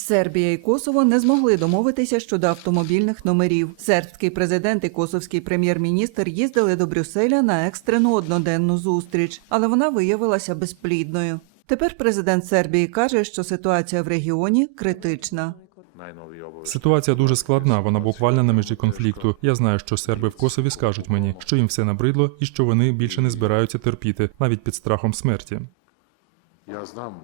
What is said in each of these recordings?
Сербія і Косово не змогли домовитися щодо автомобільних номерів. Сербський президент і косовський прем'єр-міністр їздили до Брюсселя на екстрену одноденну зустріч, але вона виявилася безплідною. Тепер президент Сербії каже, що ситуація в регіоні критична. Ситуація дуже складна, вона буквально на межі конфлікту. Я знаю, що серби в Косові скажуть мені, що їм все набридло і що вони більше не збираються терпіти, навіть під страхом смерті. Ja znam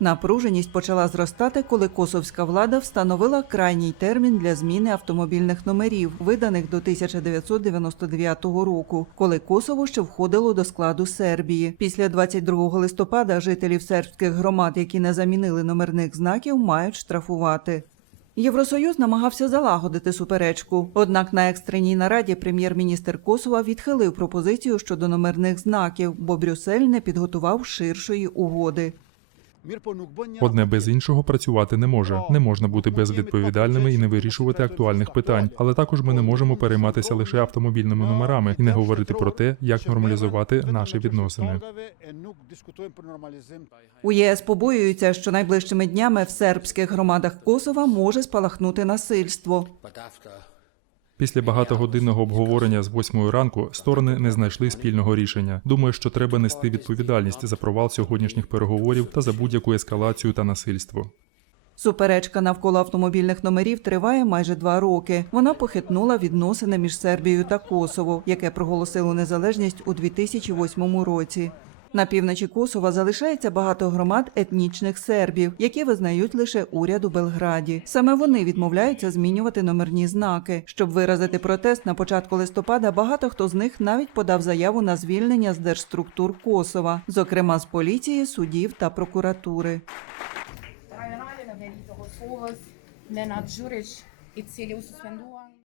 Напруженість почала зростати, коли косовська влада встановила крайній термін для зміни автомобільних номерів, виданих до 1999 року, коли Косово ще входило до складу Сербії. Після 22 листопада жителів сербських громад, які не замінили номерних знаків, мають штрафувати. Євросоюз намагався залагодити суперечку. Однак на екстреній нараді прем'єр-міністр Косова відхилив пропозицію щодо номерних знаків, бо Брюссель не підготував ширшої угоди. Одне без іншого працювати не може. Не можна бути безвідповідальними і не вирішувати актуальних питань. Але також ми не можемо перейматися лише автомобільними номерами і не говорити про те, як нормалізувати наші відносини. У ЄС побоюються, що найближчими днями в сербських громадах Косова може спалахнути насильство. Після багатогодинного обговорення з восьмої ранку сторони не знайшли спільного рішення. Думаю, що треба нести відповідальність за провал сьогоднішніх переговорів та за будь-яку ескалацію та насильство. Суперечка навколо автомобільних номерів триває майже два роки. Вона похитнула відносини між Сербією та Косово, яке проголосило незалежність у 2008 році. На півночі Косова залишається багато громад етнічних сербів, які визнають лише уряд у Белграді. Саме вони відмовляються змінювати номерні знаки. Щоб виразити протест на початку листопада, багато хто з них навіть подав заяву на звільнення з держструктур Косова, зокрема з поліції, судів та прокуратури. Nenad Žurić i cijeli ususvenduo.